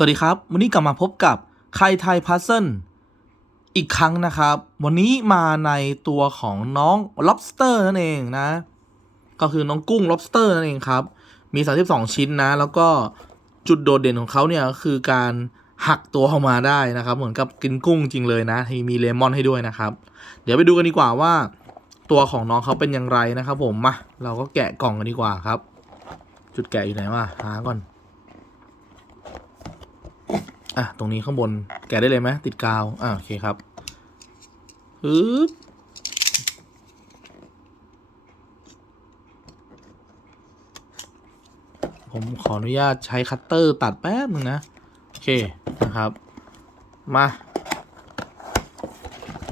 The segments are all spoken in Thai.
สวัสดีครับ วันนี้กลับมาพบกับใครไทยพัซเซิลอีกครั้งนะครับ วันนี้มาในตัวของน้อง lobster นั่นเองนะ ก็คือน้องกุ้ง lobster นั่นเองครับ มี 32 ชิ้นนะ แล้วก็จุดโดดเด่นของเขาเนี่ยก็คือการหักตัวออกมาได้นะครับ เหมือนกับกินกุ้งจริงเลยนะที่มีเลมอนให้ด้วยนะครับ เดี๋ยวไปดูกันดีกว่าว่า ตัวของน้องเขาเป็นอย่างไรนะครับ ผมมาเราก็แกะกล่องกันดีกว่าครับ จุดแกะอยู่ไหนวะหาก่อน อะ ตรงนี้ข้างบนแกะได้เลยไหมติดกาวอะโอเคครับปึ๊บผมขออนุญาตใช้คัตเตอร์ตัดแป๊บนึงนะ โอเคนะครับ มา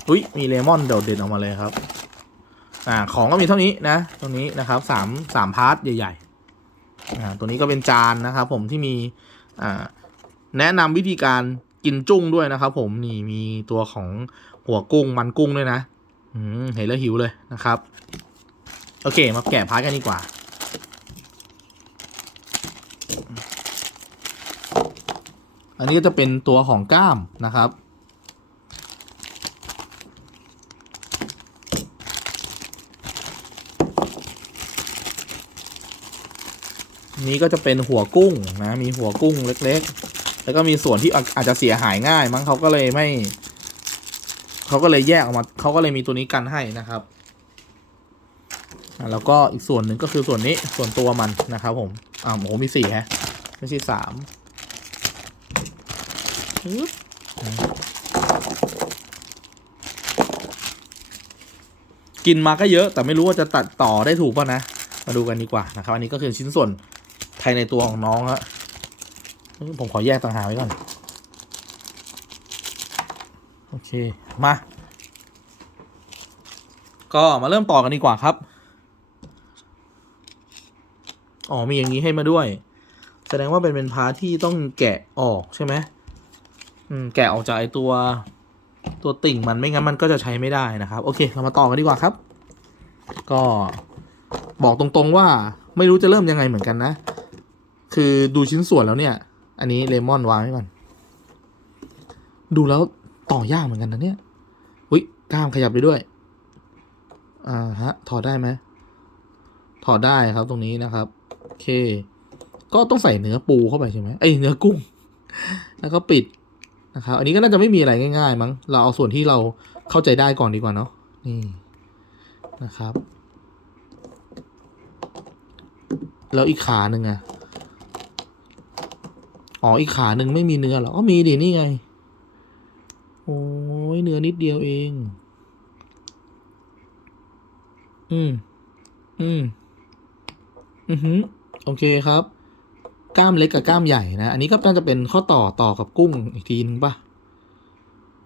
อุ้ยมีเลมอนโดดเด่นออกมาเลยครับ อ่าของก็มีเท่านี้นะ ตรงนี้นะครับสามสามพาร์ทใหญ่ๆอ่าตัวนี้ก็เป็นจานนะครับผมที่มีอ่า แนะนำวิธีการกินจุ้งด้วยนะครับ ผมนี่มีตัวของหัวกุ้งมันกุ้งด้วยนะอืมเห็นแล้วหิวเลยนะครับ โอเค มาแกะพาร์ทกันดีกว่า อันนี้จะเป็นตัวของกล้ามนะครับนี้ก็จะเป็นหัวกุ้งนะ มีหัวกุ้งเล็ก แล้วก็มีส่วนที่อาจจะเสียหายง่าย มั้งเขาก็เลยไม่เขาก็เลยแยกออกมาเขาก็เลยมีตัวนี้กันให้นะครับแล้วก็อีกส่วนหนึ่งก็คือส่วนนี้ส่วนตัวมันนะครับ ผมอ่าโอ้โหมีสี่ฮะไม่ใช่สามกินมาก็เยอะ แต่ไม่รู้ว่าจะตัดต่อได้ถูกป่ะนะ มาดูกันดีกว่านะครับ อันนี้ก็คือชิ้นส่วนภายในตัวของน้องฮะ ผมขอแยกต่างหากไว้ก่อน โอเค มา ก็มาเริ่มต่อกันดีกว่าครับ อ๋อ มีอย่างนี้ให้มาด้วย แสดงว่าเป็นเป็นพาที่ต้องแกะออกใช่ไหมอืม แกะออกจากไอตัวตัวติ่งมันไม่งั้นมันก็จะใช้ไม่ได้นะครับ โอเค เรามาต่อกันดีกว่าครับ ก็บอกตรงๆว่าไม่รู้จะเริ่มยังไงเหมือนกันนะ คือดูชิ้นส่วนแล้วเนี่ย อันนี้เลมอนวางไว้ก่อนดูแล้วต่อยากเหมือนกันนะเนี่ยอุ้ยกล้ามขยับไปด้วย อ่าฮะ ถอดได้ไหมถอดได้ครับตรงนี้นะครับโอเค ก็ต้องใส่เนื้อปูเข้าไปใช่ไหมเอ้ยเนื้อกุ้ง แล้วก็ปิดนะครับ อันนี้ก็น่าจะไม่มีอะไรง่าย ๆ มั้ง เราเอาส่วนที่เราเข้าใจได้ก่อนดีกว่าเนาะ นี่นะครับ แล้วอีกขาหนึ่งอะ อ๋ออีกขาหนึ่งไม่มีเนื้อหรออ๋อมีดินี่ไง โอ้ยเนื้อนิดเดียวเอง อืม อืม อือหือ โอเคครับ กล้ามเล็กกับกล้ามใหญ่นะ อันนี้ก็น่าจะเป็นข้อต่อต่อกับกุ้งอีกทีนึงปะ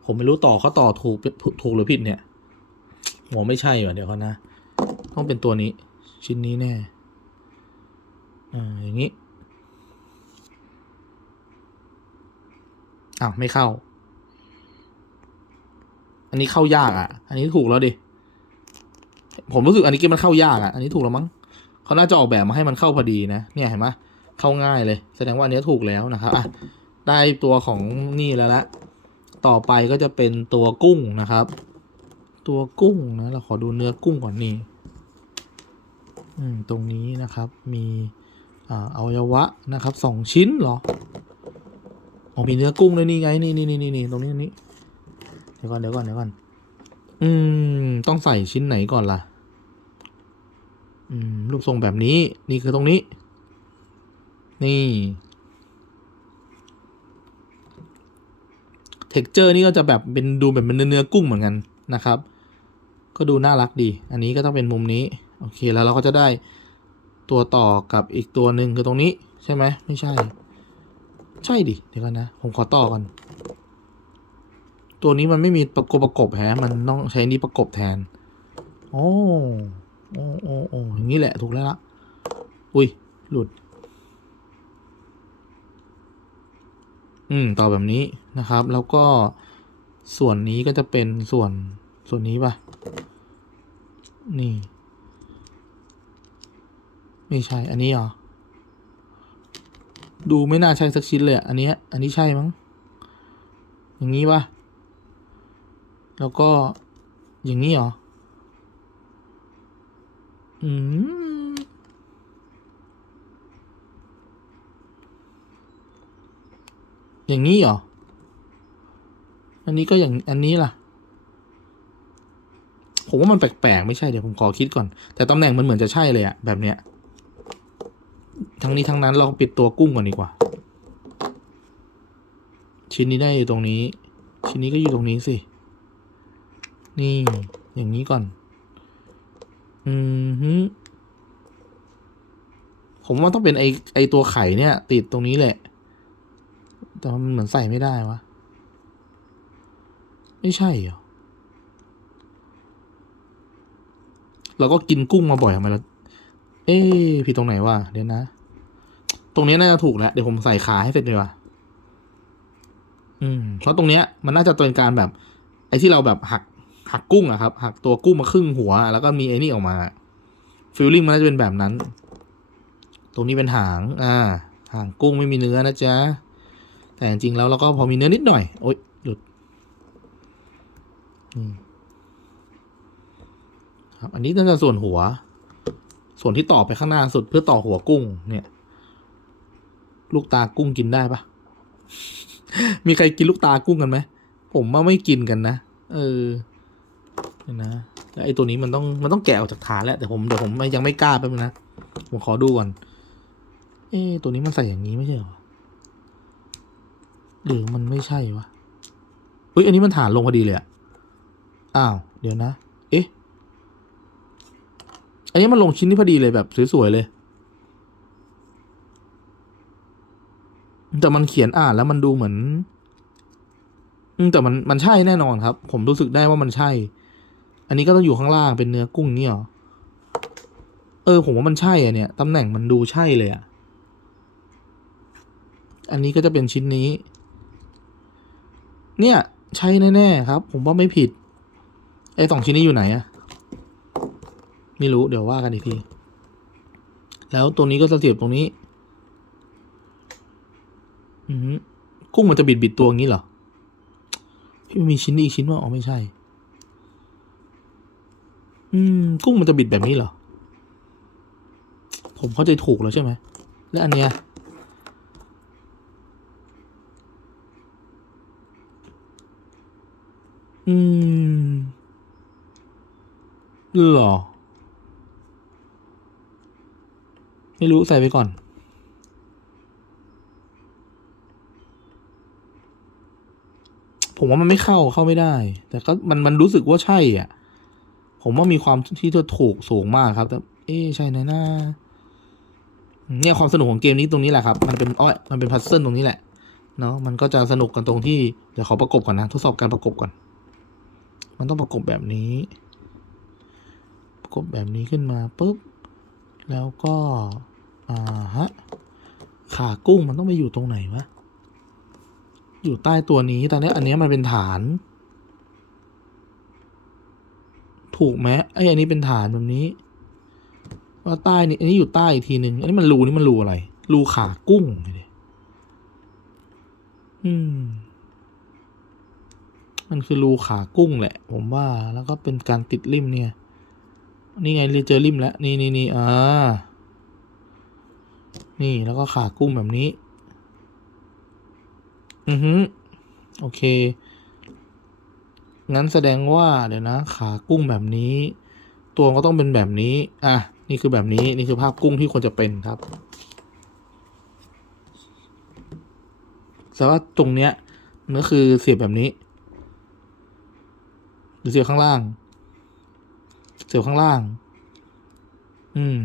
ผมไม่รู้ต่อข้อต่อถูกถูกหรือผิดเนี่ยหัวไม่ใช่ว่ะเดี๋ยวก่อนนะ ต้องเป็นตัวนี้ ชิ้นนี้แน่ อ่า อย่างนี้ อ้าวไม่เข้า อันนี้เข้ายากอะ อันนี้ถูกแล้วดิ ผมรู้สึกอันนี้มันเข้ายากอะ อันนี้ถูกแล้วมั้งเขาน่าจะออกแบบมาให้มันเข้าพอดีนะ เนี่ยเห็นไหมเข้าง่ายเลย แสดงว่าอันนี้ถูกแล้วนะครับอะได้ตัวของนี่แล้วละต่อไปก็จะเป็นตัวกุ้งนะครับ ตัวกุ้งนะ เราขอดูเนื้อกุ้งก่อนนี่อืมตรงนี้นะครับ มีอ่าอวัยวะนะครับสองชิ้นเหรอ อมีเนื้อกุ้งเลยนี่ไงนี่นี่นี่นี่นี่ตรงนี้นี่เดี๋ยวก่อนเดี๋ยวก่อนเดี๋ยวก่อนอืม ต้องใส่ชิ้นไหนก่อนล่ะ อืม รูปทรงแบบนี้ นี่คือตรงนี้ นี่ เท็กเจอร์นี่ก็จะแบบเป็นดูแบบเป็นเนื้อกุ้งเหมือนกันนะครับ ก็ดูน่ารักดี อันนี้ก็ต้องเป็นมุมนี้ โอเคแล้วเราก็จะได้ตัวต่อกับอีกตัวหนึ่งคือตรงนี้ ใช่ไหมไม่ใช่ ใช่ดิ เดี๋ยวกันนะ ผมขอต่อก่อน ตัวนี้มันไม่มีประกบประกบแฮะ มันต้องใช้นี้ประกบแทน โอ้โอ้โอ้โอ้อย่างนี้แหละถูกแล้วละอุ้ย หลุด อืม ต่อแบบนี้นะครับ แล้วก็ส่วนนี้ก็จะเป็นส่วนส่วนนี้ป่ะ นี่ ไม่ใช่ อันนี้เหรอ ดูไม่น่าใช่สักชิ้นเลยอันนี้อันนี้ใช่มั้ง อย่างนี้ปะแล้วก็อย่างนี้เหรอ อืม อย่างนี้เหรอ อันนี้ก็อย่างอันนี้ล่ะ ผมว่ามันแปลกๆไม่ใช่เดี๋ยวผมขอคิดก่อน แต่ตำแหน่งมันเหมือนจะใช่เลยอะแบบเนี้ย ทั้งนี้ทั้งนั้นเราปิดตัวกุ้งก่อนดีกว่า ชิ้นนี้ได้อยู่ตรงนี้ ชิ้นนี้ก็อยู่ตรงนี้สิ นี่อย่างนี้ก่อน อืมฮึผมว่าต้องเป็นไอไอตัวไข่เนี่ย ติดตรงนี้แหละ แต่มันเหมือนใส่ไม่ได้วะ ไม่ใช่เหรอ เราก็กินกุ้งมาบ่อยทำไมเราเอ๊ผิดตรงไหนวะเดี๋ยวนะ รงนี้น่าจะถูกแล้วเดี๋ยวผมใส่ขาให้เสร็จดีกว่าอืมเพราะตรงเนี้ยมันน่าจะเป็นการแบบ ไอ้ที่เราแบบหักหักกุ้งอะครับ หักตัวกุ้งมาครึ่งหัว แล้วก็มีไอ้นี่ออกมาฟิลลิ่งมันน่าจะเป็นแบบนั้น ตรงนี้เป็นหาง อ่า หางกุ้งไม่มีเนื้อนะจ๊ะ แต่จริงๆแล้วเราก็พอมีเนื้อนิดหน่อย โอ๊ยหลุดอืมครับ อันนี้น่าจะส่วนหัว ส่วนที่ต่อไปข้างหน้าสุดเพื่อต่อหัวกุ้งเนี่ย ลูกตากุ้งกินได้ปะมีใครกินลูกตากุ้งกันไหม ผมว่าไม่กินกันนะ เออเดี๋ยวนะแต่ไอตัวนี้มันต้องมันต้องแกะออกจากฐานแล้วแต่ผมเดี๋ยวผมยังไม่กล้าแป๊บนึงนะ ผมขอดูก่อน เอ๊ะตัวนี้มันใส่อย่างนี้ไม่ใช่หรอหรือมันไม่ใช่วะเฮ้ยอันนี้มันฐานลงพอดีเลยอะอ้าว เดี๋ยวนะ เอ๊ะ อันนี้มันลงชิ้นนี้พอดีเลยแบบสวยๆเลย แต่มันเขียนอ่านแล้วมันดูเหมือนแต่มันมันใช่แน่นอนครับ ผมรู้สึกได้ว่ามันใช่ อันนี้ก็ต้องอยู่ข้างล่างเป็นเนื้อกุ้งเนี่ยเหรอเออ ผมว่ามันใช่อะเนี่ยตำแหน่งมันดูใช่เลยอะอันนี้ก็จะเป็นชิ้นนี้ เนี่ย ใช่แน่ๆครับ ผมว่าไม่ผิดไอ้สองชิ้นนี้อยู่ไหนอะไม่รู้เดี๋ยวว่ากันอีกที แล้วตัวนี้ก็จะเสียบตรงนี้ กุ้งมันจะบิดบิดตัวอย่างนี้เหรอพี่มันมีชิ้นนี้อีกชิ้นว่าอ๋อไม่ใช่ อืม กุ้งมันจะบิดแบบนี้เหรอ ผมเข้าใจถูกแล้วใช่ไหม และอันเนี้ย อืมเหรอ ไม่รู้ใส่ไปก่อน ผมว่ามันไม่เข้าเข้าไม่ได้ แต่ก็มันมันรู้สึกว่าใช่อะ ผมว่ามีความที่จะถูกสูงมากครับ แต่ เอ๊ใช่ไหนนะเนี่ยความสนุกของเกมนี้ตรงนี้แหละครับ มันเป็นอ้อยมันเป็นพัซเซิลตรงนี้แหละเนาะมันก็จะสนุกกันตรงที่เดี๋ยวขอประกบก่อนนะ ทดสอบการประกบก่อน มันต้องประกบแบบนี้ ประกบแบบนี้ขึ้นมาปุ๊บแล้วก็อ่าฮะขากุ้งมันต้องไปอยู่ตรงไหนวะ อยู่ใต้ตัวนี้ตอนนี้อันนี้มันเป็นฐาน ถูกไหมไอ้อันนี้เป็นฐานแบบนี้ ว่าใต้นี่อันนี้อยู่ใต้อีกทีหนึ่งอันนี้มันรูนี่มันรูอะไรรูขากุ้งนี่อืมมันคือรูขากุ้งแหละ ผมว่าแล้วก็เป็นการติดริมเนี่ย นี่ไงเจอริมแล้ว นี่นี่นี่อ่านี่แล้วก็ขากุ้งแบบนี้ อือฮึโอเค งั้นแสดงว่าเดี๋ยวนะ ขากุ้งแบบนี้ ตัวก็ต้องเป็นแบบนี้ อะ นี่คือแบบนี้ นี่คือภาพกุ้งที่ควรจะเป็นครับ แต่ว่าตรงเนี้ยมันก็คือเสียบแบบนี้ หรือเสียบข้างล่าง เสียบข้างล่าง อืม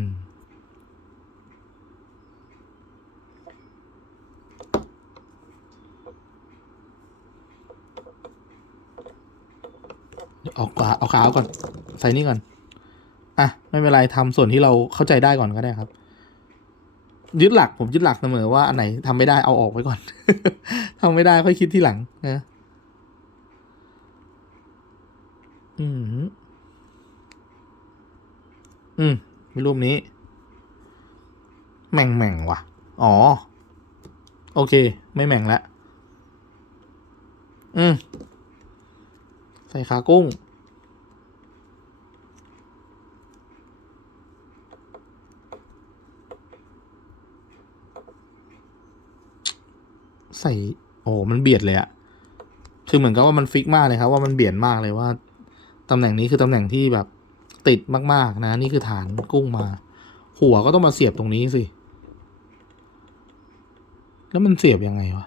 เอาขาเอาขาเอาก่อน ใส่นี่ก่อน อะ ไม่เป็นไรทำส่วนที่เราเข้าใจได้ก่อนก็ได้ครับ ยึดหลักผมยึดหลักเสมอว่าอันไหนทำไม่ได้เอาออกไว้ก่อนทำไม่ได้ค่อยคิดที่หลังนะอืมอืมมีรูปนี้ แม่งแม่งว่ะ อ๋อ โอเค ไม่แหม่งแล้วอืม ส่ขากุ้ง ใส่โอ้มันเบียดเลยอะคือเหมือนกับว่ามันฟิกมากเลยครับว่ามันเบียดมากเลยว่าตำแหน่งนี้คือตำแหน่งที่แบบติดมากๆนะ นี่คือฐานกุ้งมา หัวก็ต้องมาเสียบตรงนี้สิ แล้วมันเสียบยังไงวะ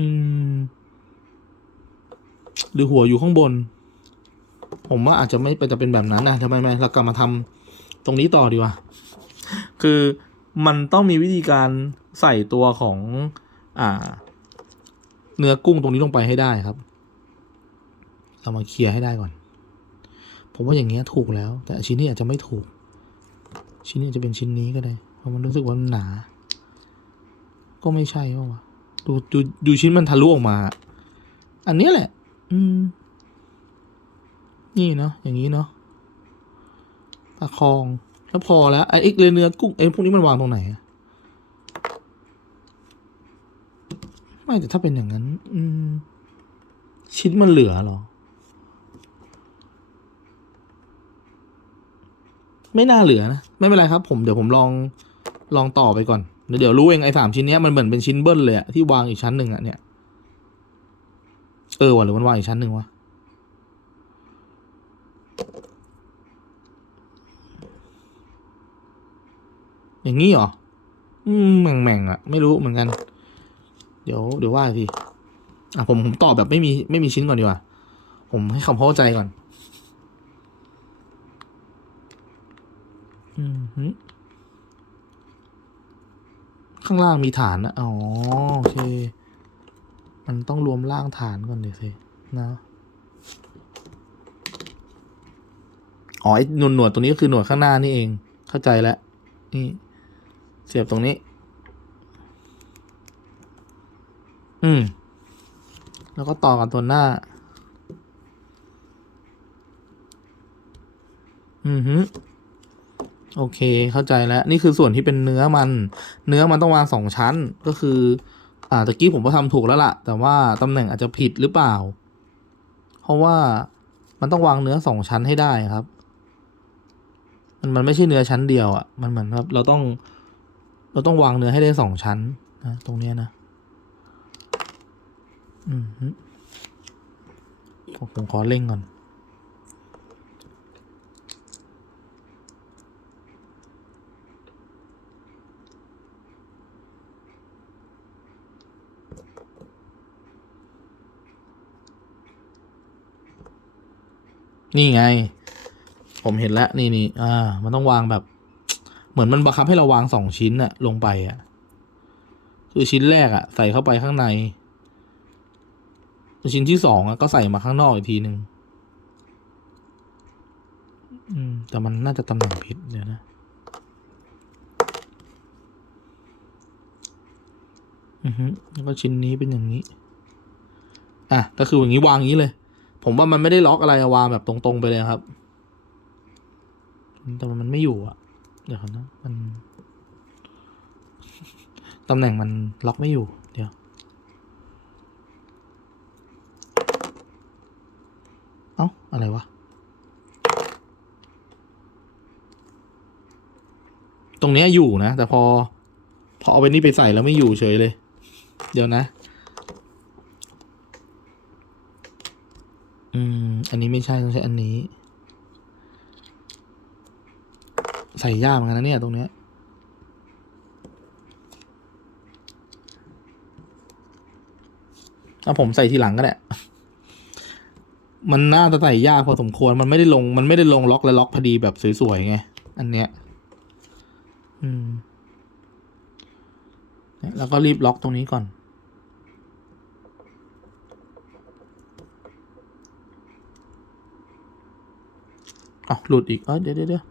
อืม หรือหัวอยู่ข้างบน ผมว่าอาจจะไม่เป็นจะเป็นแบบนั้นนะทำไมไม่เรากลับมาทำตรงนี้ต่อดีกว่า คือมันต้องมีวิธีการใส่ตัวของ อ่า เนื้อกุ้งตรงนี้ลงไปให้ได้ครับ เรามาเคลียร์ให้ได้ก่อน ผมว่าอย่างเงี้ยถูกแล้ว แต่ชิ้นนี้อาจจะไม่ถูก ชิ้นนี้จจะเป็นชิ้นนี้ก็ได้ เพราะมันรู้สึกว่ามันหนา ก็ไม่ใช่ป่าวะ ดูดูดูชิ้นมันทะลุออกมา อันนี้แหละ อืม นี่เนาะอย่างนี้เนาะประคองแล้วพอแล้วไอ้เอ็กเลยเนื้อกุ้งไอ้พวกนี้มันวางตรงไหนอะไม่แต่ถ้าเป็นอย่างนั้น อืม ชิ้นมันเหลือหรอ ไม่น่าเหลือนะ ไม่เป็นไรครับ ผมเดี๋ยวผมลองลองต่อไปก่อน เดี๋ยวรู้เองไอ้สามชิ้นเนี้ยมันเหมือนเป็นชิ้นเบิ้ลเลยอะที่วางอีกชั้นหนึ่งอะเนี่ย เออว่ะหรือมันวางอีกชั้นหนึ่งวะอย่างนี้เหรอ อืมแหม่งแม่งอะไม่รู้เหมือนกัน เดี๋ยวเดี๋ยวว่าอีกทีอะผมผมตอบแบบไม่มีไม่มีชิ้นก่อนดีกว่า ผมให้ความเข้าใจก่อน อืม ข้างล่างมีฐานนะอ๋อโอเค มันต้องรวมล่างฐานก่อนเดี๋ยวสินะอ๋อไอ้หนวดหนวดตรงนี้ก็คือหนวดข้างหน้านี่เอง เข้าใจแล้ว นี่ เสียบตรงนี้ อืม แล้วก็ต่อกันตัวหน้า อือฮึ โอเค เข้าใจแล้ว นี่คือส่วนที่เป็นเนื้อมัน เนื้อมันต้องวางสองชั้น ก็คือ อ่าตะกี้ผมก็ทำถูกแล้วล่ะ แต่ว่าตำแหน่งอาจจะผิดหรือเปล่า เพราะว่ามันต้องวางเนื้อสองชั้นให้ได้ครับ มันมันไม่ใช่เนื้อชั้นเดียวอะ่ะ มันเหมือนครับ เราต้อง เราต้องวางเนื้อให้ได้สองชั้นนะตรงเนี้ยนะ อืมผมผมขอเร่งก่อน นี่ไง ผมเห็นแล้วนี่นี่อ่า มันต้องวางแบบ เหมือนมันบังคับให้เราวางสองชิ้นอะลงไปอะคือชิ้นแรกอะใส่เข้าไปข้างใน ชิ้นที่สองอะก็ใส่มาข้างนอกอีกทีหนึ่งอืม แต่มันน่าจะตำแหน่งผิดเดี๋ยวนะอือฮึแล้วก็ชิ้นนี้เป็นอย่างนี้ อะก็คืออย่างนี้วางอย่างนี้เลย ผมว่ามันไม่ได้ล็อกอะไรอะวางแบบตรงๆไปเลยครับ แต่มันไม่อยู่อะเดี๋ยวนนะมันตำแหน่งมันล็อกไม่อยู่ เดี๋ยวเอ้าอะไรวะตรงเนี้ยอยู่นะ แต่พอ พอเอาไปนี่ไปใส่แล้วไม่อยู่เฉยเลย เดี๋ยวนะ อืม อันนี้ไม่ใช่ต้องใช้อันนี้ ใส่ยากเหมือนกันนะเนี่ยตรงเนี้ย เอาผมใส่ทีหลังก็ได้ มันน่าจะใส่ยากพอสมควร มันไม่ได้ลง มันไม่ได้ลงล็อกและล็อกพอดีแบบสวยๆไง อันเนี้ย อืมแล้วก็รีบล็อกตรงนี้ก่อน อ๋อหลุดอีก เออเดี๋ยวเดี๋ยว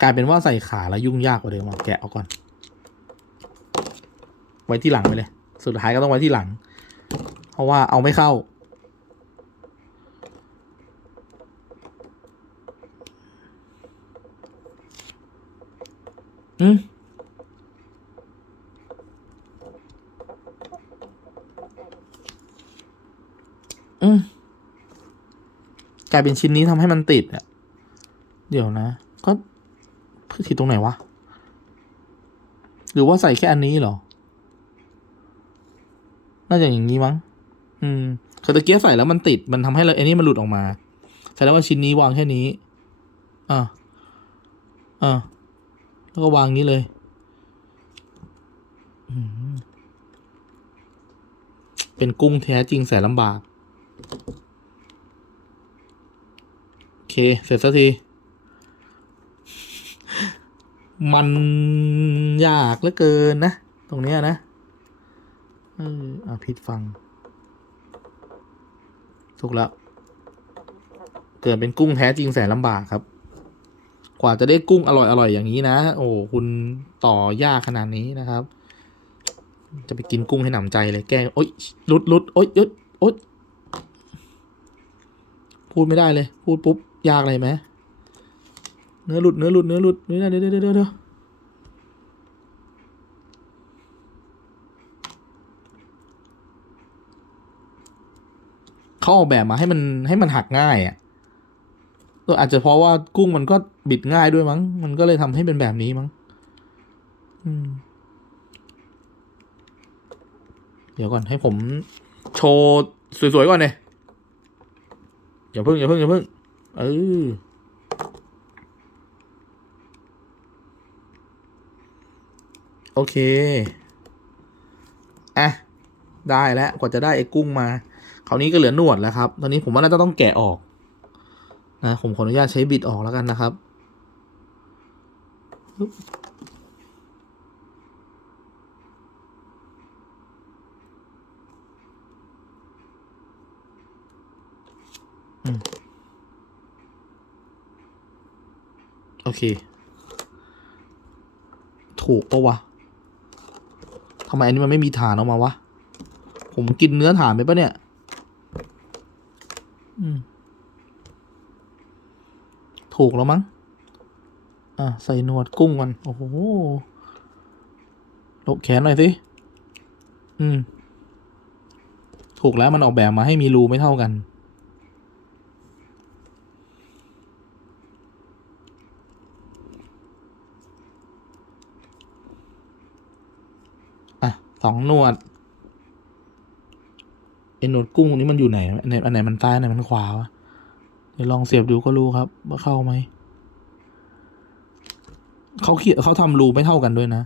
กลายเป็นว่าใส่ขาแล้วยุ่งยากกว่าเดิมอะแกะออกก่อน ไว้ที่หลังไปเลย สุดท้ายก็ต้องไว้ที่หลัง เพราะว่าเอาไม่เข้า อืม กลายเป็นชิ้นนี้ทำให้มันติดอะเดี๋ยวนะ ก็ผิดตรงไหนวะ หรือว่าใส่แค่อันนี้เหรอ น่าจะอย่างนี้มั้ง อืมคือตะเกียบใส่แล้วมันติด มันทำให้เราไอ้นี่มันหลุดออกมาแสดงว่าชิ้นนี้วางแค่นี้ อ่าอ่าแล้วก็วางนี้เลยเป็นกุ้งแท้จริงแสนลำบาก เค เสร็จสักที มันยากเหลือเกินนะ ตรงเนี้ยนะเอออะผิดฟังถูกแล้ว เกิดเป็นกุ้งแท้จริงแสนลำบากครับ กว่าจะได้กุ้งอร่อยอร่อยอย่างนี้นะ โอ้คุณต่อยากขนาดนี้นะครับ จะไปกินกุ้งให้หนำใจเลยแก้โอ๊ยลุดลุดโอ๊ยยุดโอ๊ยพูดไม่ได้เลย พูดปุ๊บ ยากเลยไหมเนื้อหลุดเนื้อหลุดเนื้อหลุดเนื้อเดี๋ยวเดี๋ยวเดี๋ยวเดี๋ยวเขาออกแบบมาให้มันให้มันหักง่ายอะก็อาจจะเพราะว่ากุ้งมันก็บิดง่ายด้วยมั้ง มันก็เลยทำให้เป็นแบบนี้มั้งเดี๋ยวก่อนให้ผมโชว์สวยๆก่อนเลยอย่าเพิ่งอย่าเพิ่งอย่าเพิ่ง เออโอเค อะ ได้แล้วกว่าจะได้ไอ้กุ้งมาคราวนี้ก็เหลือหนวดแล้วครับ ตอนนี้ผมว่าน่าจะต้องแกะออก นะ ผมขออนุญาตใช้บิดออกแล้วกันนะครับปึ๊บโอ เค ถูกปะวะทำไมอันนี้มันไม่มีฐานออกมาวะ ผมกินเนื้อฐานไปปะเนี่ยถูกแล้วมั้ง อะ ใส่หนวดกุ้งก่อนโอ้โหลบแขนหน่อยสิ อืม ถูกแล้วมันออกแบบมาให้มีรูไม่เท่ากัน อะ สองหนวดไอ้หนวดกุ้งตรงนี้มันอยู่ไหนอันไหนอันไหนมันซ้ายอันไหนมันขวาวะเดี๋ยวลองเสียบดูก็รู้ครับ ว่าเข้าไหมเขาเขียนเขาทำรูไม่เท่ากันด้วยนะ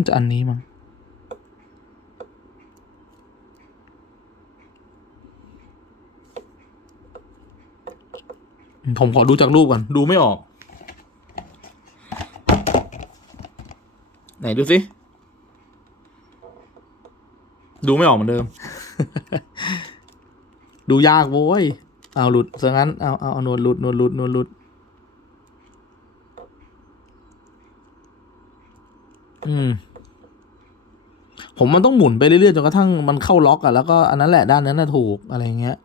น่าจะอันนี้มั้งผมขอดูจากรูปก่อน ดูไม่ออก ไหนดูสิ ดูไม่ออกเหมือนเดิม ดูยากโว้ย เอาหลุดซะงั้น เอาเอาเอาหนวดหลุดหนวดหลุดหนวดหลุดอืม ผมมันต้องหมุนไปเรื่อยๆจนกระทั่งมันเข้าล็อกอะแล้วก็อันนั้นแหละด้านนั้นน่ะถูกอะไรเงี้ย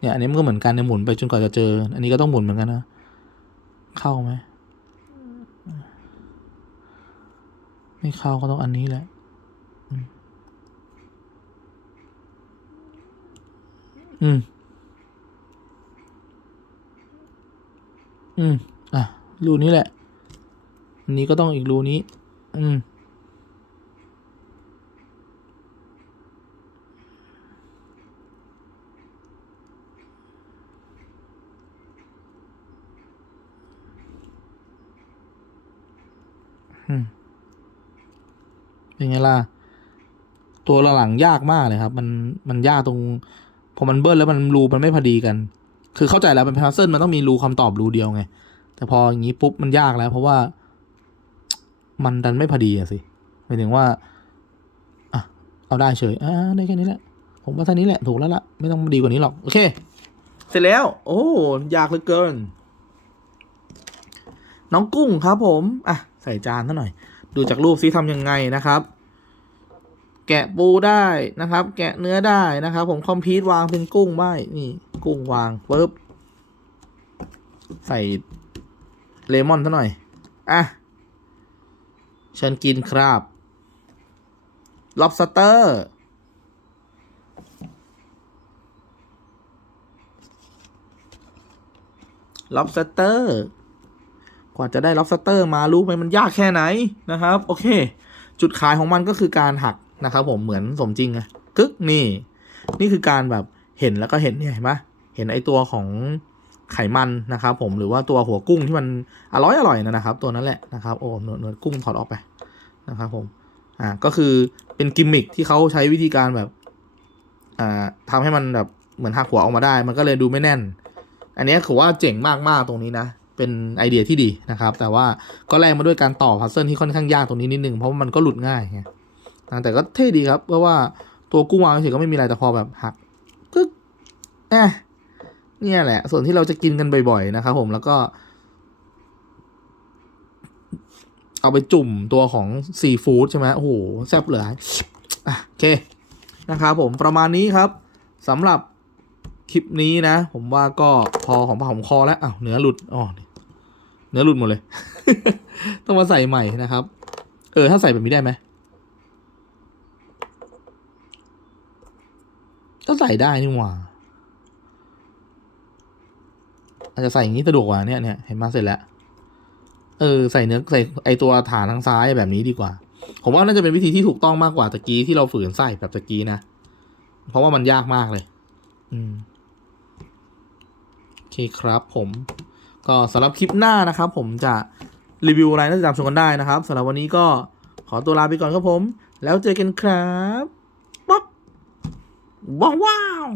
เนี่ยอันนี้มันก็เหมือนกันเนี่ยหมุนไปจนกว่าจะเจอ อันนี้ก็ต้องหมุนเหมือนกันนะ เข้าไหมไม่เข้าก็ต้องอันนี้แหละอืม อืมอืมอะ รูนี้แหละ อันนี้ก็ต้องอีกรูนี้ อืม เป็นไงล่ะ ตัวหลังยากมากเลยครับ มันมันยากตรงพอมันเบิ้ลแล้วมันรูมันไม่พอดีกัน คือเข้าใจแล้วเป็นพัซเซิลมันต้องมีรูคำตอบรูเดียวไง แต่พออย่างนี้ปุ๊บมันยากแล้ว เพราะว่า มันดันไม่พอดีอะสิหมายถึงว่าอะเอาได้เฉยอ่าได้แค่นี้แหละ ผมว่าเท่านี้แหละถูกแล้วละไม่ต้องดีกว่านี้หรอก โอเค เสร็จแล้ว โอ้ยากเหลือเกิน น้องกุ้งครับผม อะ ใส่จานซะหน่อย ดูจากรูปซิทำยังไงนะครับ แกะปูได้นะครับ แกะเนื้อได้นะครับ ผมคอมพิววางเป็นกุ้งไว้นี่กุ้งวางปุ๊บใส่เลมอนซะหน่อย อะเชิญกินครับ lobster lobster กว่าจะได้ lobster มารู้ไหมมันยากแค่ไหนนะครับ โอเค จุดขายของมันก็คือการหักนะครับ ผมเหมือนสมจริงอะกึกนี่ นี่คือการแบบเห็นแล้วก็เห็นเนี่ยเห็นไหมเห็นไอตัวของไขมันนะครับ ผมหรือว่าตัวหัวกุ้งที่มันอร่อยอร่อยนะครับ ตัวนั้นแหละนะครับโอ้เนื้อเนื้อกุ้งถอดออกไปนะครับผมอ่าก็คือเป็นกิมมิคที่เขาใช้วิธีการแบบอ่าทำให้มันแบบเหมือนหักหัวออกมาได้ มันก็เลยดูไม่แน่น อันนี้ถือว่าเจ๋งมากๆตรงนี้นะ เป็นไอเดียที่ดีนะครับ แต่ว่าก็แลกมาด้วยการต่อพัซเซิลที่ค่อนข้างยากตรงนี้นิดนึงเพราะว่ามันก็หลุดง่ายไงนะแต่ก็เท่ดีครับเพราะว่าตัวกุ้งวางเฉยก็ไม่มีอะไรแต่พอแบบหักกึกแอะเนี่ยแหละ ส่วนที่เราจะกินกันบ่อยๆนะครับผมแล้วก็ เอาไปจุ่มตัวของซีฟู้ดใช่ไหมโอ้โหแซ่บเหลืออะโอเคนะครับผมประมาณนี้ครับสำหรับคลิปนี้นะ ผมว่าก็พอของปากของคอแล้วอ้าวเนื้อหลุดอ๋อ เนื้อหลุดหมดเลย ต้องมาใส่ใหม่นะครับ เออ ถ้าใส่แบบนี้ได้ไหมก็ใส่ได้นี่หว่า อาจจะใส่อย่างนี้สะดวกกว่าเนี่ยเนี่ยเห็นมาเสร็จแล้ว เออ ใส่เนื้อใส่ไอตัวฐานทางซ้ายแบบนี้ดีกว่า ผมว่าน่าจะเป็นวิธีที่ถูกต้องมากกว่าตะกี้ที่เราฝืนใส่แบบตะกี้นะ เพราะว่ามันยากมากเลย อืม โอเคครับผม ก็สำหรับคลิปหน้านะครับ ผมจะรีวิวอะไรน่าจะตามชมกันได้นะครับสำหรับวันนี้ก็ขอตัวลาไปก่อนครับผม แล้วเจอกันครับป๊อบว้าวว้าว